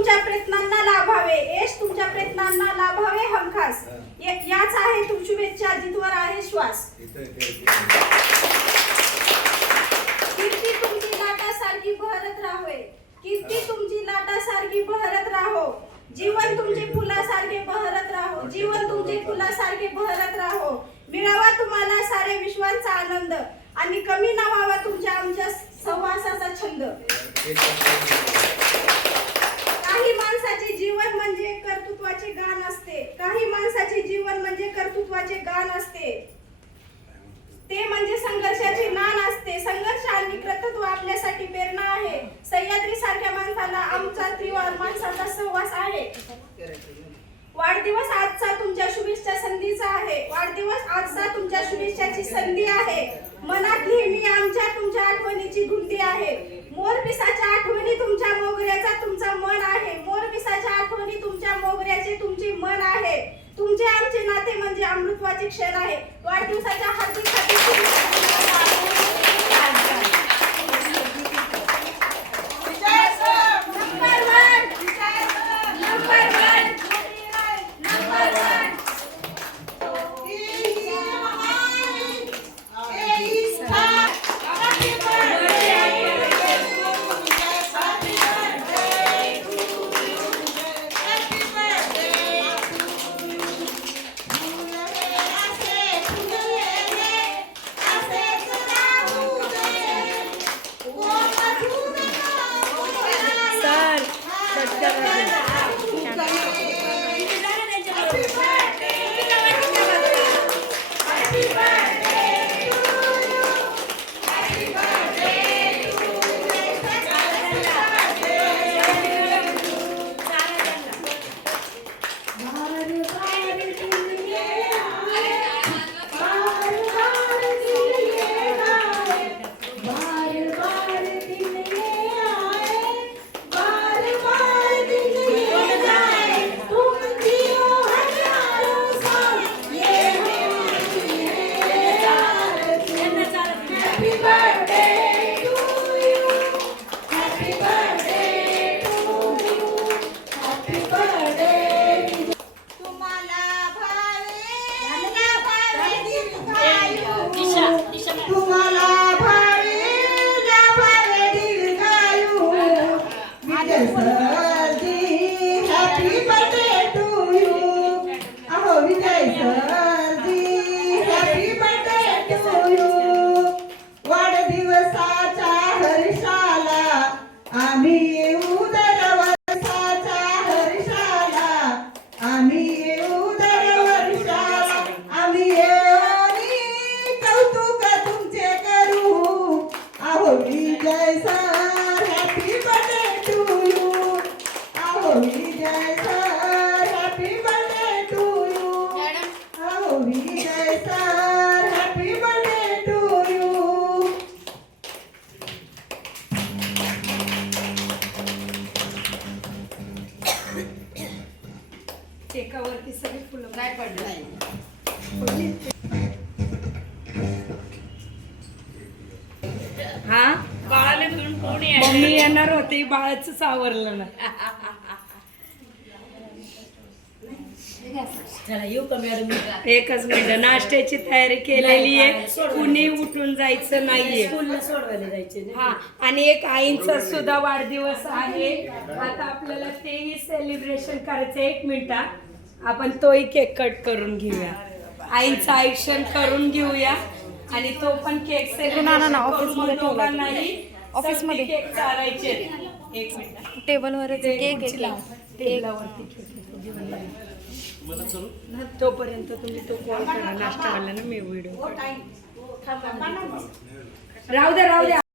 तुमच्या प्रयत्नांना लाभावे, यश तुमच्या प्रयत्नांना लाभावे हमखास. याच आहे तुम शुभेच्छा, जिथवर आहे श्वास. कीर्ती तुमची लाटासारखी बहरत राहोय, कीर्ती तुमची लाटासारखी बहरत राहो. जीवन तुमचे फुलासारखे बहरत राहो, जीवन तुमचे फुलासारखे बहरत राहो. मिळावा तुम्हाला सारे विश्वांचा आनंद आणि कमी ना व्हावा तुमच्या आमच्या सहवासाचा छंद. काही माणसाचे जीवन म्हणजे कर्तृत्वाचे गान असते, काही माणसाचे जीवन म्हणजे कर्तृत्वाचे गान असते. ते म्हणजे संघर्षाचे नान असते. संघर्ष आणि कर्तृत्व आपल्यासाठी प्रेरणा आहे. सह्याद्री सारख्या माणसाला आमचा त्रिवार माणसाचा सहवास आहे. वाढदिवस आजचा तुमच्या शुभेच्छा संधीचा आहे, वाढदिवस आजचा तुमच्या शुभेच्छाची संधी आहे. मनात नेहमी आमच्या तुमच्या आठवणीची धुंदी आहे. मोरपिसाच्या आठवणी तुमच्या मोगऱ्याचा तुमचा मन आहे, मोरपिसाच्या आठवणी तुमच्या मोगऱ्याचे तुमचे मन आहे. तुमचे आमचे नाते म्हणजे अमृतत्वाचे क्षण आहे. वाढदिवसाच्या हार्दिक एकावरती सगळे फुलं काय पडलं. हा बाळाला घेऊन कोणी मम्मी येणार होते, बाळाच आवरलं ना. एकच मिनिट, नाश्त्याची तयारी केलेली आहे, कुणी उठून जायचं नाहीये. हा, आणि एक आईंचा सुद्धा वाढदिवस आहे. आता आपल्याला तेही सेलिब्रेशन करायचं. 1 मिनिट आपण तोही केक कट करून घेऊया, आईंचं आयुष्य करून घेऊया आणि तो पण केक सेलिब्रेशन ऑफिस मध्ये केक चारायचे. 1 मिनिट टेबलवर केक टेबलावरती तोपर्यंत तुम्ही तो कॉल करा नाश्तावाल्यानं, मी व्हिडिओ राहू द्या.